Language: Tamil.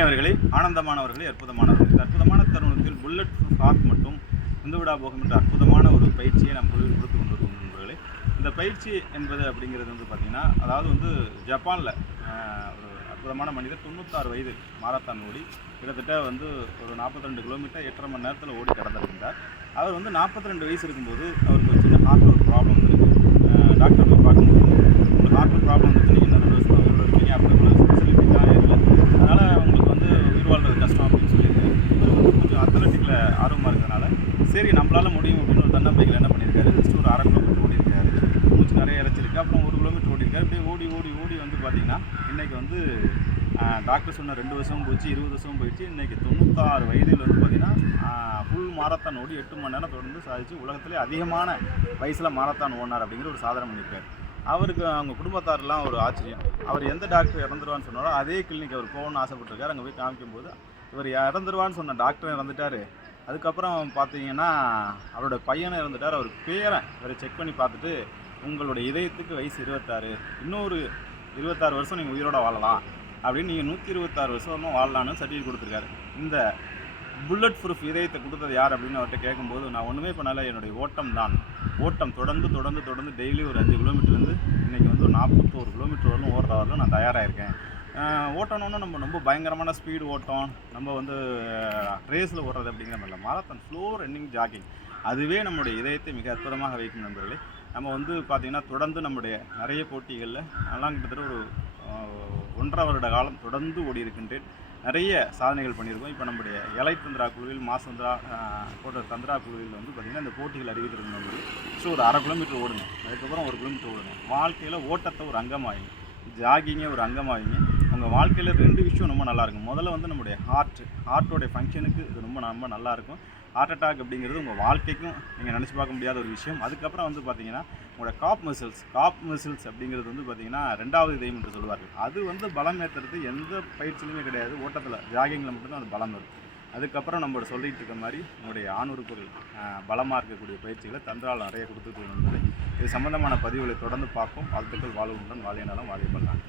இனியவர்களே ஆனந்தமானவர்களே அற்புதமானவர்கள். இந்த அற்புதமான தருணத்தில் புல்லட் ஹார்ட் மட்டும் இந்துவிடா போகும் என்ற அற்புதமான ஒரு பயிற்சியை நாம் குழுவில் கொடுத்து கொண்டிருக்கோம் நண்பர்களே. இந்த பயிற்சி என்பது அப்படிங்கிறது வந்து பார்த்திங்கன்னா அதாவது வந்து ஜப்பானில் ஒரு அற்புதமான மனிதர் தொண்ணூத்தாறு வயது மாரத்தான் ஓடி கிட்டத்தட்ட வந்து ஒரு 42 கிலோமீட்டர் எட்டரை மணி நேரத்தில் ஓடி கடந்திருந்தார். அவர் வந்து 42 வயசு இருக்கும்போது அவருக்கு ஒரு சின்ன ஹார்ட்டில் ஒரு ப்ராப்ளம் இருக்குது டாக்டர் போய் பார்க்கும்போது உங்களுக்கு ஹார்ட் ப்ராப்ளம் வந்து நீங்கள் இன்னும் ரெண்டு வருஷம் உயிரோட இருப்பீங்க அப்படி இவ்வளோ ஃபெசிலிட்டி தான் இல்லை அதனால் உங்களுக்கு வந்து உயிர் வாழ்றது கஷ்டம் அப்படின்னு சொல்லிட்டு இவர் வந்து கொஞ்சம் அத்லட்டிக்கில் ஆர்வமாக இருக்கிறதுனால சரி நம்மளால முடியும் அப்படின்னு ஒரு தன்னம்பிக்கையில் என்ன பண்ணியிருக்காரு? ஜஸ்ட் ஒரு அரை கிலோமீட்டர் ஓடி இருக்காரு மூச்சு நிறைய இறச்சிருக்கு. அப்புறம் ஒரு கிலோமீட்டர் ஓடி இருக்காரு அப்படியே ஓடி ஓடி ஓடி வந்து பார்த்தீங்கன்னா இன்றைக்கி வந்து டாக்டர் சொன்ன ரெண்டு வருஷமும் போச்சு இருபது வருஷம் போயிடுச்சு. இன்றைக்கி தொண்ணூத்தாறு வயதில் வந்து பார்த்தீங்கன்னா ஃபுல் மாரத்தான் ஓடி எட்டு மணி நேரம் தொடர்ந்து சாதிச்சு உலகத்திலே அதிகமான வயசில் மாரத்தான் ஓடினார் அப்படிங்கிற ஒரு சாதனை பண்ணியிருக்காரு. அவருக்கு அவங்க குடும்பத்தாரெலாம் ஒரு ஆச்சரியம். அவர் எந்த டாக்டர் இறந்துருவான்னு சொன்னாரோ அதே கிளினிக் அவர் போகணும்னு ஆசைப்பட்டிருக்காரு. அங்கே போய் காமிக்கும்போது இவர் இறந்துருவான்னு சொன்ன டாக்டர் இறந்துட்டார். அதுக்கப்புறம் பார்த்தீங்கன்னா அவரோட பையனை இருந்துட்டார் அவர் பேரன் இவரை செக் பண்ணி பார்த்துட்டு உங்களுடைய இதயத்துக்கு வயசு இருபத்தாறு. இன்னொரு இருபத்தாறு வருஷம் நீங்கள் உயிரோட வாழலாம். அப்படின்னு நீங்கள் நூற்றி இருபத்தாறு வருஷமும் வாழலான்னு சர்டிஃபிகேட் கொடுத்துருக்காரு. இந்த புல்லட் ப்ரூஃப் இதயத்தை கொடுத்தது யார் அப்படின்னு அவர்கிட்ட கேட்கும்போது நான் ஒன்றுமே பண்ணலை. என்னுடைய ஓட்டம் தான். ஓட்டம் தொடர்ந்து தொடர்ந்து தொடர்ந்து டெய்லி ஒரு அஞ்சு கிலோமீட்டர்லேருந்து இன்றைக்கி வந்து ஒரு நாற்பத்தோரு கிலோமீட்டர் வரலும் ஓடுற வரலும் நான் தயாராக இருக்கேன். ஓட்டணும்னா நம்ம ரொம்ப பயங்கரமான ஸ்பீடு ஓட்டம் நம்ம வந்து ரேஸில் ஓடுறது அப்படிங்கிற மாதிரி இல்லை மாரத்தான் ஸ்லோ ரன்னிங் ஜாகிங் அதுவே நம்முடைய இதயத்தை மிக அற்புதமாக வைக்கும் நண்பர்களே. நம்ம வந்து பார்த்திங்கன்னா தொடர்ந்து நம்முடைய நிறைய போட்டிகளில் நல்லா கிட்டத்தட்ட ஒரு ஒன்றரை வருட காலம் தொடர்ந்து ஓடி இருக்கின்றேன் நிறைய சாதனைகள் பண்ணியிருக்கோம். இப்போ நம்முடைய இலை தந்திரா குழுவில் மாசந்திரா போன்ற தந்திரா குழுவில் வந்து பார்த்திங்கன்னா இந்த போட்டிகள் அறிவித்திருக்கும் ஸோ ஒரு அரை கிலோமீட்டர் ஓடுங்க. அதுக்கப்புறம் ஒரு கிலோமீட்டர் ஓடுங்க. வாழ்க்கையில் ஓட்டத்தை ஒரு அங்கமாகிங்க ஜாகிங்கே ஒரு அங்கமாகிங்க உங்கள் வாழ்க்கையில் ரெண்டு விஷயம் ரொம்ப நல்லா இருக்கும். முதல்ல வந்து நம்முடைய ஹார்ட் ஹார்ட்டோடைய ஃபங்க்ஷனுக்கு இது ரொம்ப ரொம்ப நல்லாயிருக்கும் ஹார்ட் அட்டாக் அப்படிங்கிறது உங்கள் வாழ்க்கைக்கும் நீங்கள் நினச்சி பார்க்க முடியாத ஒரு விஷயம். அதுக்கப்புறம் வந்து பார்த்தீங்கன்னா உங்களோட காப் மசில்ஸ் காப் மசில்ஸ் அப்படிங்கிறது வந்து பார்த்திங்கன்னா ரெண்டாவது இதயம் என்று சொல்லுவார்கள். அது வந்து பலம் ஏற்றுறது எந்த பயிற்சியிலுமே கிடையாது. ஓட்டத்தில் ஜாகிங்கில் மட்டும்தான் அது பலம் இருக்கும் அதுக்கப்புறம் நம்ம சொல்லிகிட்டு இருக்க மாதிரி உங்களுடைய ஆணுறுப்புகள் பலமாக இருக்கக்கூடிய பயிற்சிகளை தந்திரால் நிறைய கொடுத்துட்டு இருந்தது இது சம்பந்தமான பதிவுகளை தொடர்ந்து பார்ப்போம். வாழ்த்துக்கள் வாழ்வுடன் வாழையினாலும் நலம் பண்ணலாம்